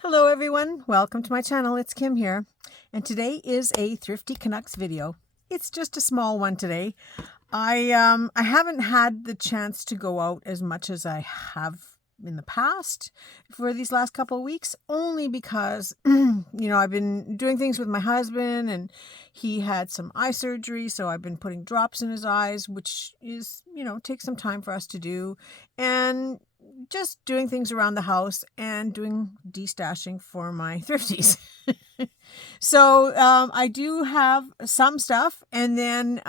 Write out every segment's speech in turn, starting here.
Hello everyone, welcome to my channel. It's Kim here, and today is a Thrifty Canucks video. It's just a small one today. I haven't had the chance to go out as much as I have in the past for these last couple of weeks, only because I've been doing things with my husband, and he had some eye surgery, so I've been putting drops in his eyes, which is takes some time for us to do, and just doing things around the house and doing destashing for my thrifties. So I do have some stuff, and then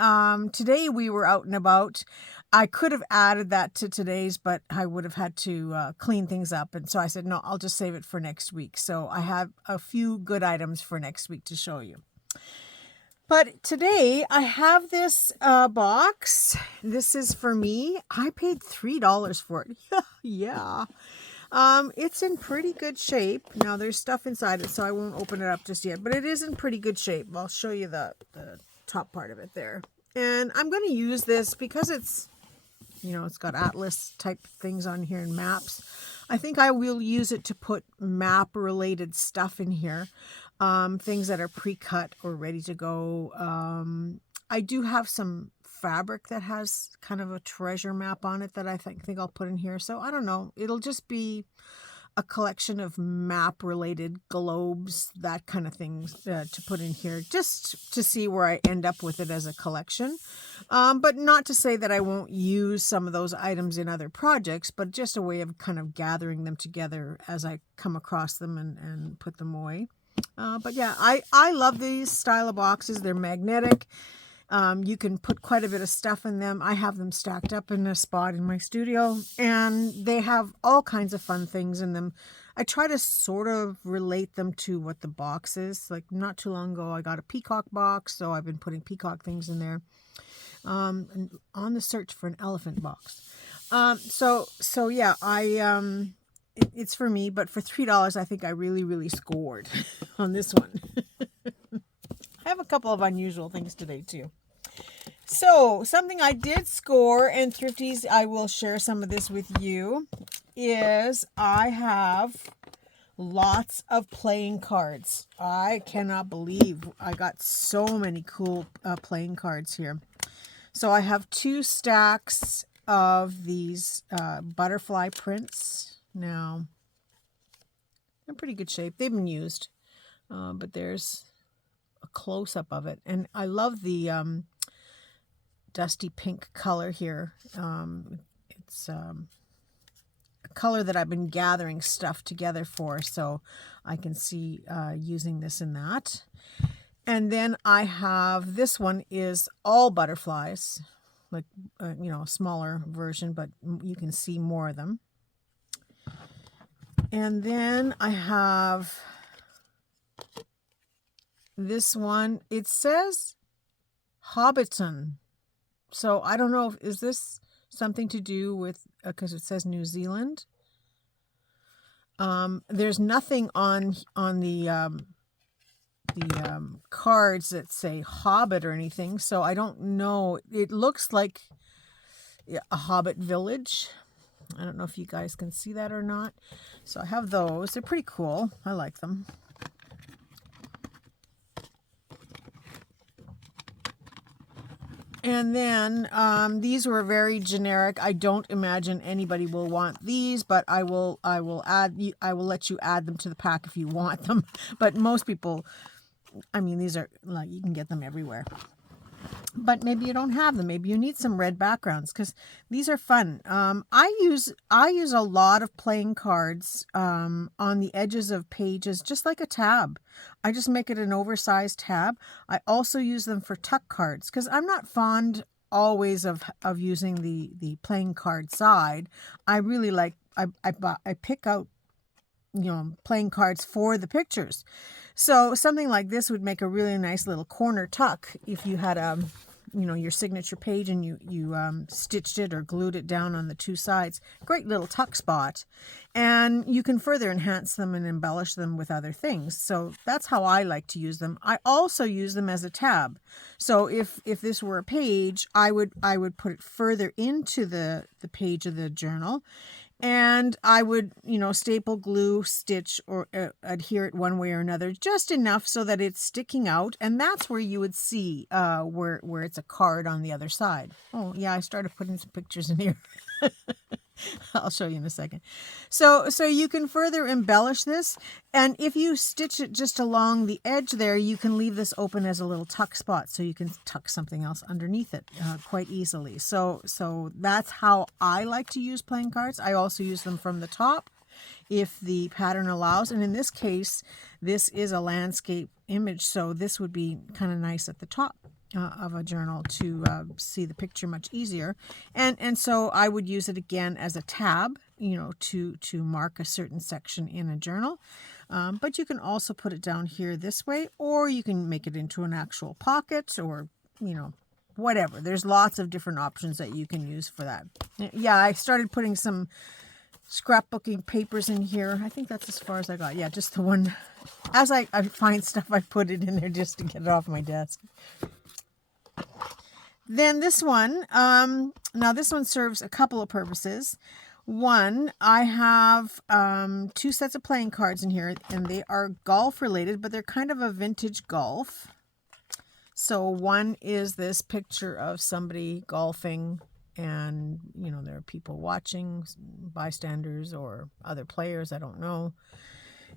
today we were out and about. I could have added that to today's, but I would have had to clean things up, and so I said no, I'll just save it for next week. So I have a few good items for next week to show you. But today I have this box. This is for me. I paid $3 for it. Yeah. It's in pretty good shape. Now there's stuff inside it, so I won't open it up just yet, but it is in pretty good shape. I'll show you the top part of it there. And I'm going to use this because it's got atlas type things on here and maps. I think I will use it to put map related stuff in here. Things that are pre-cut or ready to go. I do have some fabric that has kind of a treasure map on it that I think I'll put in here. So I don't know. It'll just be a collection of map related globes, that kind of things to put in here, just to see where I end up with it as a collection. But not to say that I won't use some of those items in other projects, but just a way of kind of gathering them together as I come across them and put them away. But yeah, I love these style of boxes. They're magnetic. You can put quite a bit of stuff in them. I have them stacked up in a spot in my studio, and they have all kinds of fun things in them. I try to sort of relate them to what the box is. Like not too long ago, I got a peacock box, so I've been putting peacock things in there. And on the search for an elephant box. So yeah, it's for me, but for $3, I think I really scored on this one. I have a couple of unusual things today too. So something I did score, and Thrifties, I will share some of this with you, is I have lots of playing cards. I cannot believe I got so many cool playing cards here. So I have 2 stacks of these butterfly prints. Now, they're in pretty good shape. They've been used, but there's a close-up of it. And I love the dusty pink color here. It's a color that I've been gathering stuff together for, so I can see using this in that. And then I have, this one is all butterflies, like, a smaller version, but you can see more of them. And then I have this one. It says Hobbiton. So I don't know, is this something to do with, because it says New Zealand. There's nothing on the cards that say Hobbit or anything, so I don't know. It looks like a Hobbit village. I don't know if you guys can see that or not. So I have those. They're pretty cool. I like them. And then these were very generic. I don't imagine anybody will want these, but I will let you add them to the pack if you want them. But most people, I mean, these are like, you can get them everywhere. But maybe you don't have them. Maybe you need some red backgrounds, because these are fun. I use a lot of playing cards on the edges of pages, just like a tab. I just make it an oversized tab. I also use them for tuck cards, because I'm not fond always of using the playing card side. I really like, I pick out playing cards for the pictures. So something like this would make a really nice little corner tuck if you had your signature page and you stitched it or glued it down on the 2 sides. Great little tuck spot. And you can further enhance them and embellish them with other things. So that's how I like to use them. I also use them as a tab. So if this were a page, I would put it further into the page of the journal. And I would, staple, glue, stitch, or adhere it one way or another, just enough so that it's sticking out. And that's where you would see where it's a card on the other side. Oh, yeah, I started putting some pictures in here. I'll show you in a second. So you can further embellish this. And if you stitch it just along the edge there, you can leave this open as a little tuck spot. So you can tuck something else underneath it quite easily. So that's how I like to use playing cards. I also use them from the top if the pattern allows. And in this case, this is a landscape image. So this would be kind of nice at the top of a journal to see the picture much easier. And so I would use it again as a tab, to mark a certain section in a journal. But you can also put it down here this way, or you can make it into an actual pocket, or, whatever. There's lots of different options that you can use for that. Yeah, I started putting some scrapbooking papers in here. I think that's as far as I got. Yeah, just the one. As I find stuff, I put it in there just to get it off my desk. Then this one, now this one serves a couple of purposes. One, I have 2 sets of playing cards in here, and they are golf related, but they're kind of a vintage golf. So one is this picture of somebody golfing, and, there are people watching, bystanders or other players, I don't know.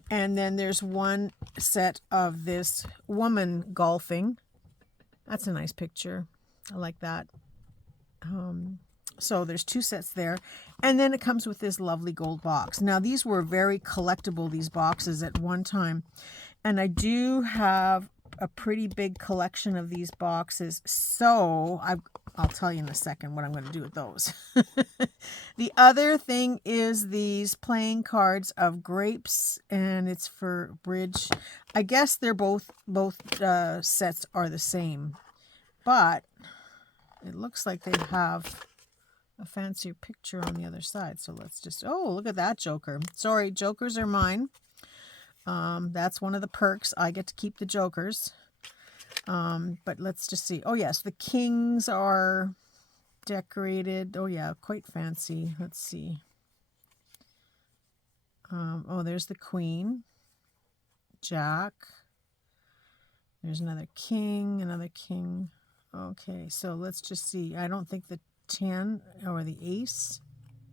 And then there's one set of this woman golfing. That's a nice picture. I like that. So there's 2 sets there. And then it comes with this lovely gold box. Now, these were very collectible, these boxes, at one time. And I do have a pretty big collection of these boxes. So I'll tell you in a second what I'm going to do with those. The other thing is these playing cards of grapes, and it's for bridge. I guess they're both sets are the same, but it looks like they have a fancier picture on the other side. So let's just, oh, look at that joker. Sorry, jokers are mine. That's one of the perks. I get to keep the jokers. But let's just see. Oh, yes, the kings are decorated. Oh, yeah, quite fancy. Let's see. Oh, there's the queen. Jack. There's another king, another king. Okay, so let's just see. I don't think the 10 or the ace.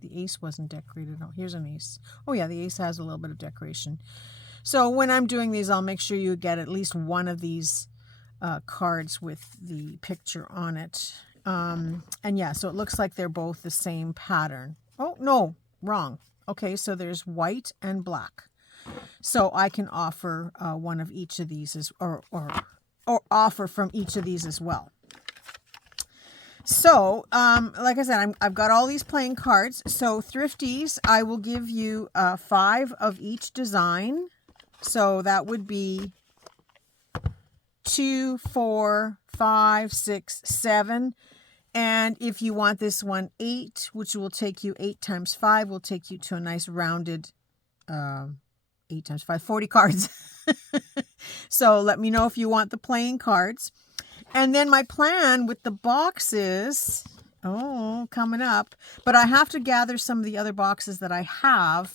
The ace wasn't decorated. Oh, here's an ace. Oh, yeah, the ace has a little bit of decoration. So when I'm doing these, I'll make sure you get at least one of these cards with the picture on it. And yeah, so it looks like they're both the same pattern. Oh, no, wrong. Okay, so there's white and black. So I can offer one of each of these, or offer from each of these as well. So, like I said, I've got all these playing cards. So Thriftees, I will give you 5 of each design. So that would be 2, 4, 5, 6, 7. And if you want this one, 8, which will take you 8 times 5, will take you to a nice rounded 8 times 5, 40 cards. So let me know if you want the playing cards. And then my plan with the boxes, coming up, but I have to gather some of the other boxes that I have,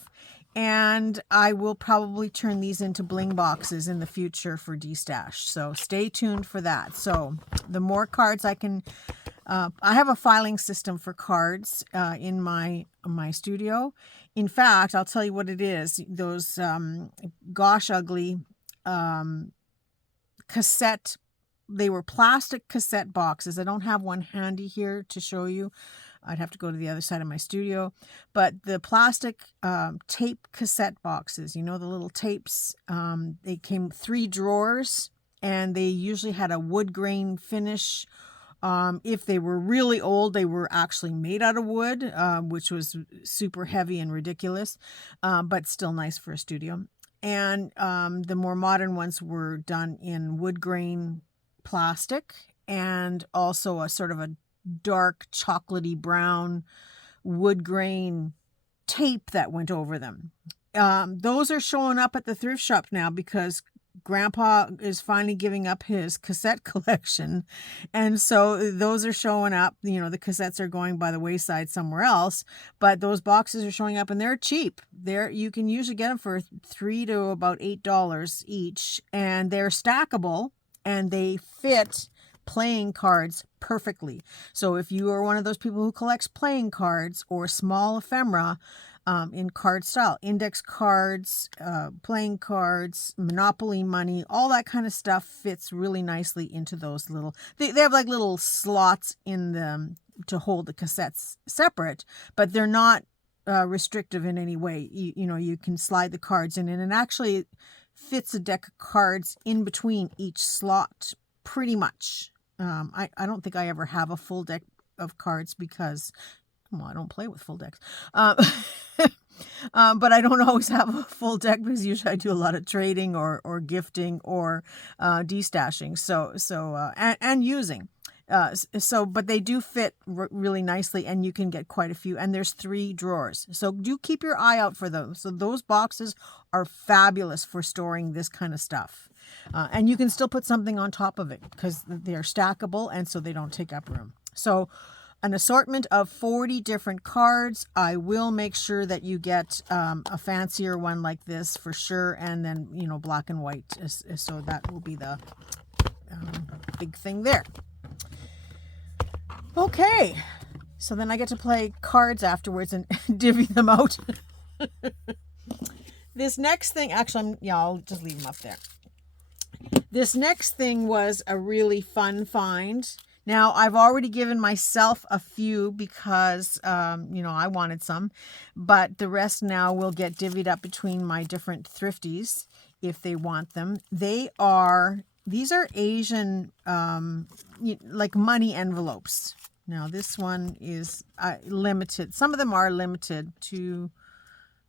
and I will probably turn these into bling boxes in the future for destash. So stay tuned for that. So the more cards I can, I have a filing system for cards in my studio. In fact, I'll tell you what it is. Those gosh ugly cassette, they were plastic cassette boxes. I don't have one handy here to show you. I'd have to go to the other side of my studio. But the plastic tape cassette boxes, the little tapes, they came 3 drawers, and they usually had a wood grain finish. If they were really old, they were actually made out of wood, which was super heavy and ridiculous, but still nice for a studio. And the more modern ones were done in wood grain plastic, and also a sort of a dark chocolatey brown wood grain tape that went over them. Those are showing up at the thrift shop now because Grandpa is finally giving up his cassette collection. And so those are showing up. You know, the cassettes are going by the wayside somewhere else, but those boxes are showing up and they're cheap. You can usually get them for $3 to about $8 each, and they're stackable and they fit playing cards perfectly. So if you are one of those people who collects playing cards or small ephemera, in card style, index cards, playing cards, Monopoly money, all that kind of stuff fits really nicely into those little, they have like little slots in them to hold the cassettes separate, but they're not restrictive in any way. You know, you can slide the cards in, and it actually fits a deck of cards in between each slot pretty much. I don't think I ever have a full deck of cards because, well, I don't play with full decks. But I don't always have a full deck because usually I do a lot of trading or gifting or destashing. And using. But they do fit really nicely, and you can get quite a few. And there's 3 drawers. So do keep your eye out for those. So those boxes are fabulous for storing this kind of stuff. And you can still put something on top of it because they're stackable, and so they don't take up room. So an assortment of 40 different cards. I will make sure that you get a fancier one like this for sure, and then, you know, black and white. So that will be the big thing there. Okay, so then I get to play cards afterwards and divvy them out. This next thing, actually, I'll just leave them up there. This next thing was a really fun find. Now, I've already given myself a few because, you know, I wanted some, but the rest now will get divvied up between my different thrifties if they want them. These are Asian, like money envelopes. Now, this one is limited. Some of them are limited to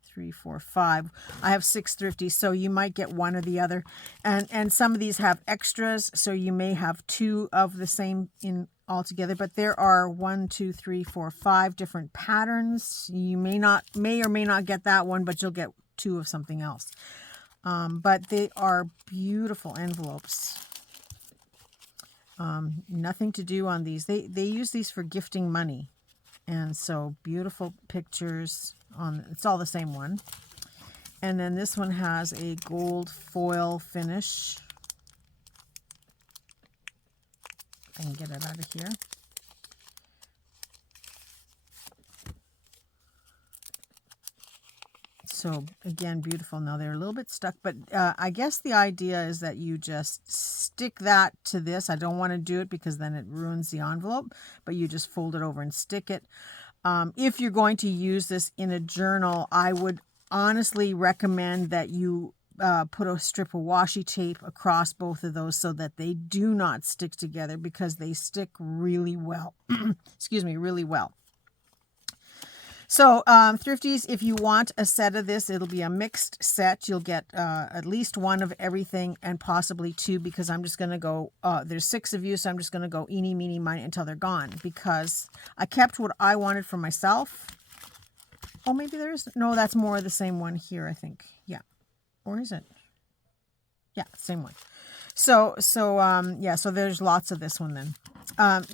3, 4, 5. I have 6 thrifties, so you might get one or the other. And some of these have extras, so you may have 2 of the same in altogether. But there are 1, 2, 3, 4, 5 different patterns. You may or may not get that one, but you'll get 2 of something else. But they are beautiful envelopes. Nothing to do on these. They use these for gifting money. And so beautiful pictures on, it's all the same one. And then this one has a gold foil finish. If I can get it out of here. So again, beautiful. Now they're a little bit stuck, but I guess the idea is that you just stick that to this. I don't want to do it because then it ruins the envelope, but you just fold it over and stick it. If you're going to use this in a journal, I would honestly recommend that you put a strip of washi tape across both of those so that they do not stick together, because they stick really well. Excuse me, really well. So, Thrifties, if you want a set of this, it'll be a mixed set. You'll get at least 1 of everything and possibly 2, because I'm just going to go, there's 6 of you, so I'm just going to go eeny, meeny, miny until they're gone, because I kept what I wanted for myself. Oh, maybe there is, no, that's more of the same one here, I think. Yeah. Or is it? Yeah, same one. So there's lots of this one then.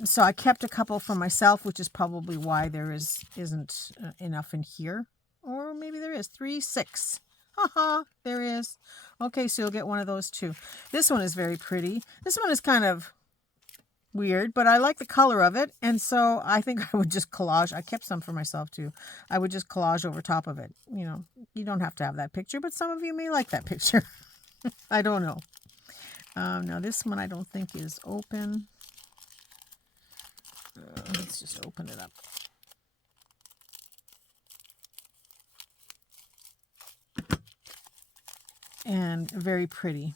So I kept a couple for myself, which is probably why there isn't enough in here. Or maybe there is. 3, 6. Haha, there is. Okay, so you'll get one of those too. This one is very pretty. This one is kind of weird, but I like the color of it. And so I think I would just collage. I kept some for myself too. I would just collage over top of it. You know, you don't have to have that picture, but some of you may like that picture. I don't know. Now this one I don't think is open. Let's just open it up. And very pretty.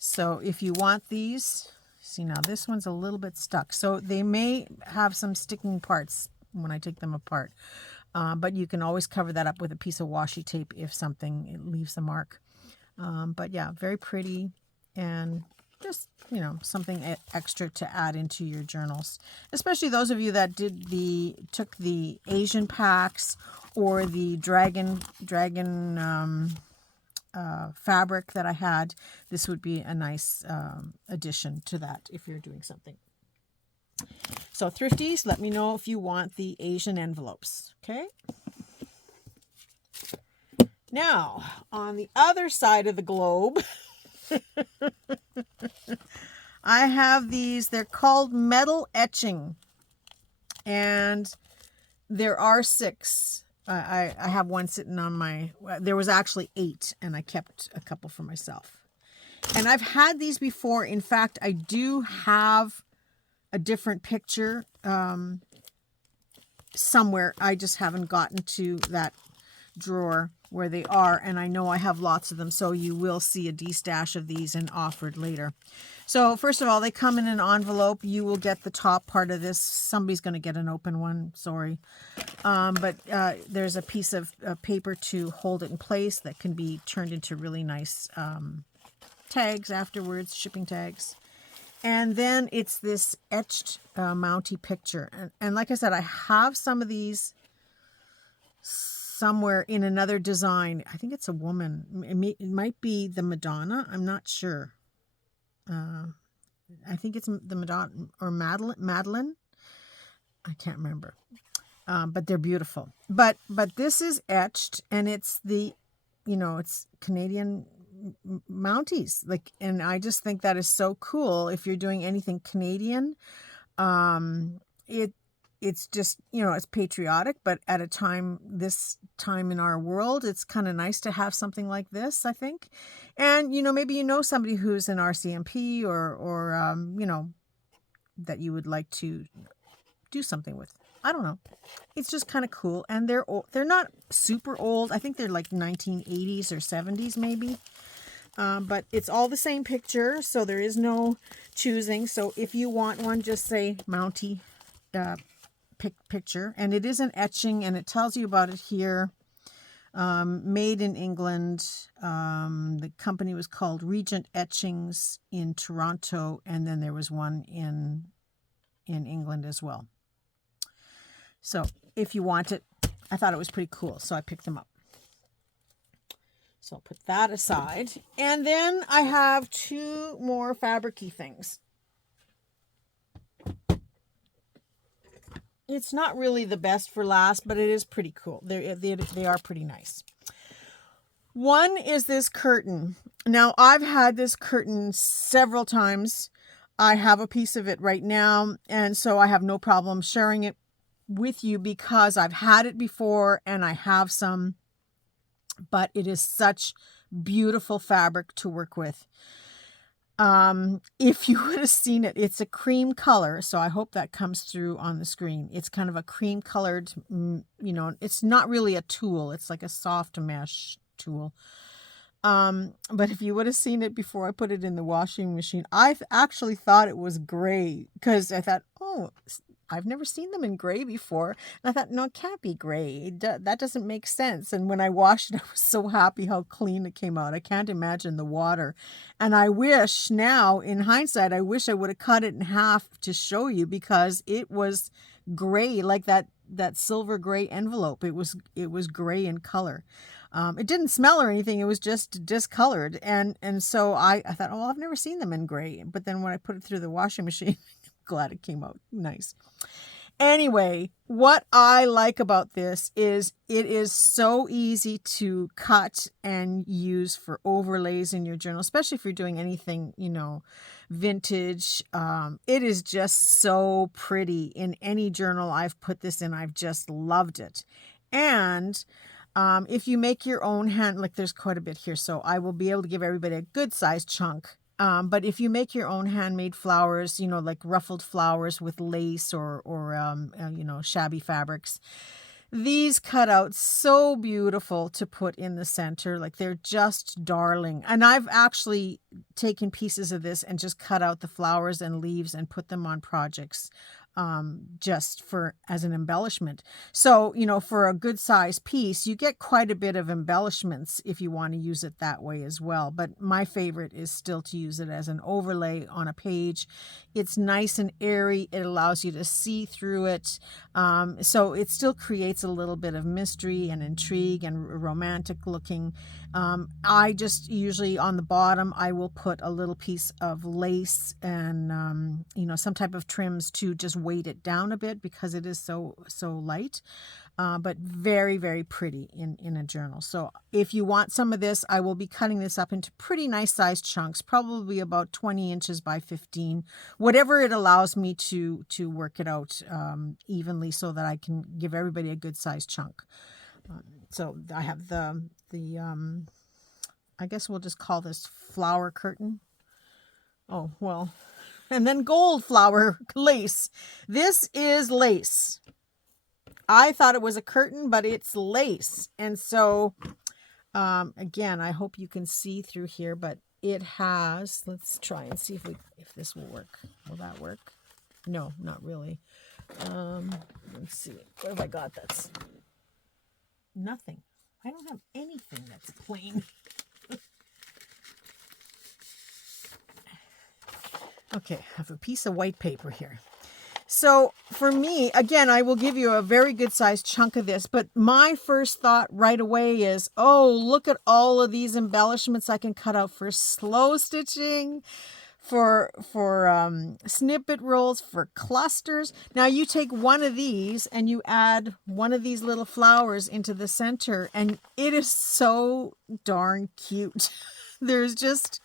So if you want these, see, now this one's a little bit stuck. So they may have some sticking parts when I take them apart. But you can always cover that up with a piece of washi tape if something, it leaves a mark. But yeah, very pretty. And just, something extra to add into your journals, especially those of you that took the Asian packs or the dragon fabric that I had. This would be a nice addition to that if you're doing something. So Thrifties, let me know if you want the Asian envelopes. Okay. Now, on the other side of the globe, I have these. They're called metal etching. And there are 6. I have one sitting on there was actually 8, and I kept a couple for myself. And I've had these before. In fact, I do have a different picture somewhere. I just haven't gotten to that drawer where they are, and I know I have lots of them, so you will see a de-stash of these and offered later. So first of all, they come in an envelope. You will get the top part of this. Somebody's going to get an open one, sorry. But there's a piece of paper to hold it in place that can be turned into really nice tags afterwards, shipping tags. And then it's this etched Mountie picture. And like I said, I have some of these somewhere in another design. I think it's a woman. It might be the Madonna. I'm not sure. I think it's the Madonna or Madeline. I can't remember. But they're beautiful. But this is etched, and it's it's Canadian Mounties. And I just think that is so cool. If you're doing anything Canadian, it's just, it's patriotic, but at this time in our world, it's kind of nice to have something like this, I think. And, maybe somebody who's an RCMP or that you would like to do something with. I don't know. It's just kind of cool. And they're not super old. I think they're like 1980s or 70s maybe. But it's all the same picture, so there is no choosing. So if you want one, just say Mountie picture. And it is an etching, and it tells you about it here. Made in England. The company was called Regent Etchings in Toronto, and then there was one in England as well. So if you want it, I thought it was pretty cool, so I picked them up. So I'll put that aside. And then I have 2 more fabric-y things. It's not really the best for last, but it is pretty cool. They are pretty nice. One is this curtain. Now, I've had this curtain several times. I have a piece of it right now, and so I have no problem sharing it with you because I've had it before and I have some, but it is such beautiful fabric to work with. If you would have seen it, it's a cream color. So I hope that comes through on the screen. It's kind of a cream colored, it's not really a tulle. It's like a soft mesh tulle. But if you would have seen it before I put it in the washing machine, I actually thought it was gray because I thought, oh, I've never seen them in gray before. And I thought, no, it can't be gray. That doesn't make sense. And when I washed it, I was so happy how clean it came out. I can't imagine the water. And I wish now, in hindsight, I wish I would have cut it in half to show you because it was gray, like that silver gray envelope. It was gray in color. It didn't smell or anything. It was just discolored. And so I thought, oh, I've never seen them in gray. But then when I put it through the washing machine, glad it came out nice. Anyway, what I like about this is it is so easy to cut and use for overlays in your journal, especially if you're doing anything, vintage. It is just so pretty. In any journal I've put this in, I've just loved it. And if you make your own there's quite a bit here, so I will be able to give everybody a good sized chunk. But if you make your own handmade flowers, like ruffled flowers with lace or shabby fabrics, these cut out so beautiful to put in the center. Like they're just darling. And I've actually taken pieces of this and just cut out the flowers and leaves and put them on projects. just for as an embellishment. So, you know, for a good size piece, you get quite a bit of embellishments if you want to use it that way as well. But my favorite is still to use it as an overlay on a page. It's nice and airy. It allows you to see through it. So it still creates a little bit of mystery and intrigue and romantic looking. I just usually on the bottom, I will put a little piece of lace and, you know, some type of trims to just weight it down a bit because it is so light, but very, very pretty in a journal. So if you want some of this, I will be cutting this up into pretty nice sized chunks, probably about 20 inches by 15, whatever it allows me to work it out evenly so that I can give everybody a good sized chunk. So I have the I guess we'll just call this flower curtain. Oh, well, and then gold flower lace. This is lace. I thought it was a curtain, but it's lace. And so, again, I hope you can see through here, but it has, let's try and see if this will work. Will that work? No, not really. Let's see. What have I got that's nothing? I don't have anything that's plain. Okay, I have a piece of white paper here. So for me, again, I will give you a very good sized chunk of this, but my first thought right away is, oh, look at all of these embellishments I can cut out for slow stitching, for snippet rolls, for clusters. Now you take one of these and you add one of these little flowers into the center, and it is so darn cute. There's just...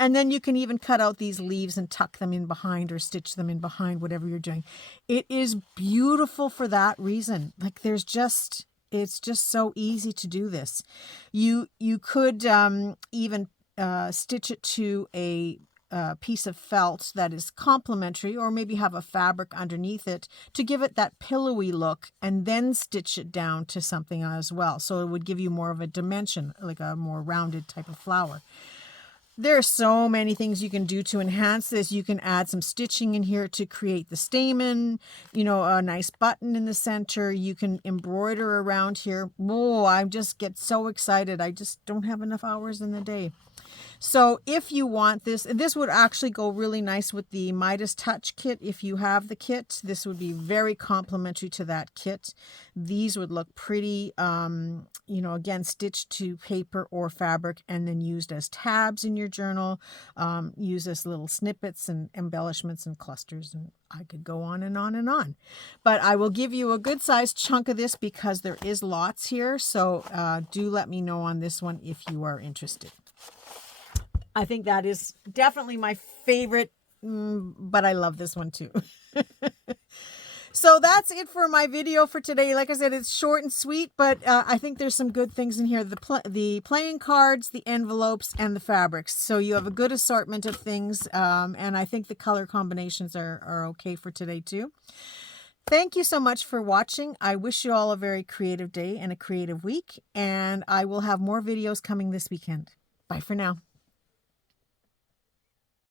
And then you can even cut out these leaves and tuck them in behind or stitch them in behind, whatever you're doing. It is beautiful for that reason. Like it's just so easy to do this. You could even stitch it to a piece of felt that is complementary, or maybe have a fabric underneath it to give it that pillowy look, and then stitch it down to something as well. So it would give you more of a dimension, like a more rounded type of flower. There are so many things you can do to enhance this. You can add some stitching in here to create the stamen, you know, a nice button in the center. You can embroider around here. Oh, I just get so excited. I just don't have enough hours in the day. So if you want this, this would actually go really nice with the Midas Touch kit. If you have the kit, this would be very complimentary to that kit. These would look pretty, you know, again, stitched to paper or fabric and then used as tabs in your journal, used as little snippets and embellishments and clusters. And I could go on and on and on. But I will give you a good sized chunk of this because there is lots here. So do let me know on this one if you are interested. I think that is definitely my favorite, but I love this one too. So that's it for my video for today. Like I said, it's short and sweet, but I think there's some good things in here. The playing cards, the envelopes, and the fabrics. So you have a good assortment of things, and I think the color combinations are okay for today too. Thank you so much for watching. I wish you all a very creative day and a creative week, and I will have more videos coming this weekend. Bye for now.